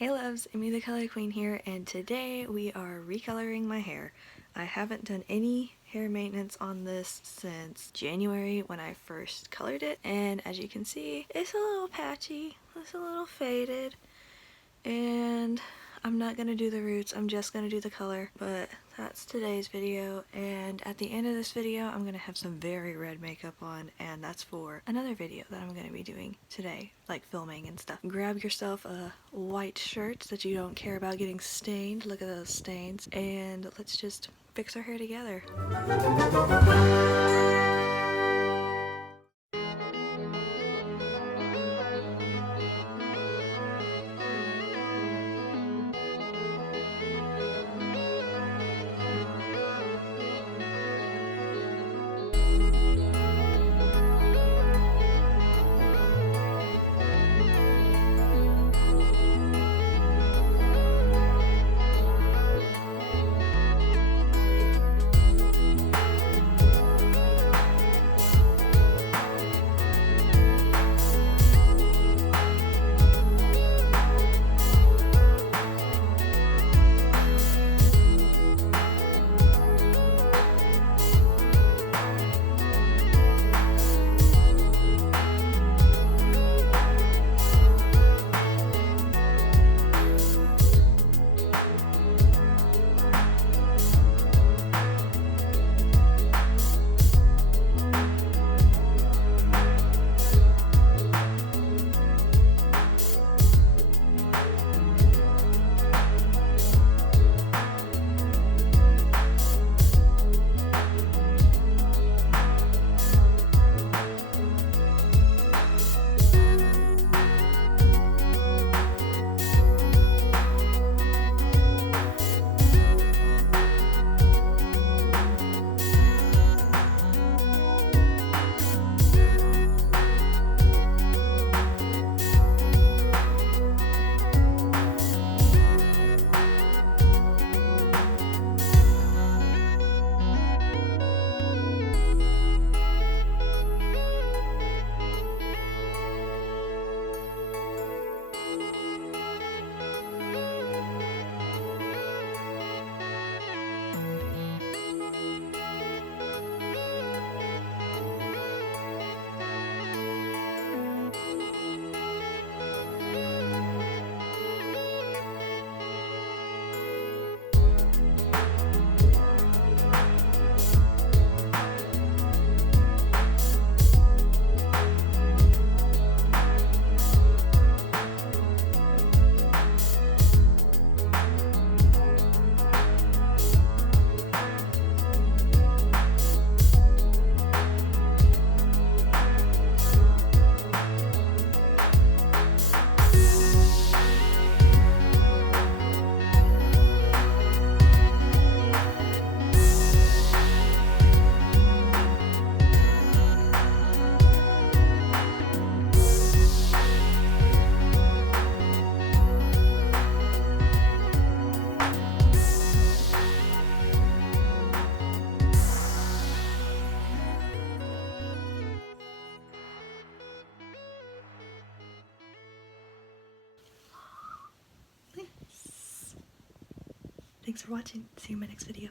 Hey loves, Amy the Color Queen here, and today we are recoloring my hair. I haven't done any hair maintenance on this since January when I first colored it, and as you can see, it's a little patchy, it's a little faded, and I'm not gonna do the roots, I'm just gonna do the color, but that's today's video. And at the end of this video I'm gonna have some very red makeup on, and that's for another video that I'm gonna be doing today, like filming and stuff. Grab yourself a white shirt so that you don't care about getting stained, look at those stains, and let's just fix our hair together. Thanks for watching. See you in my next video.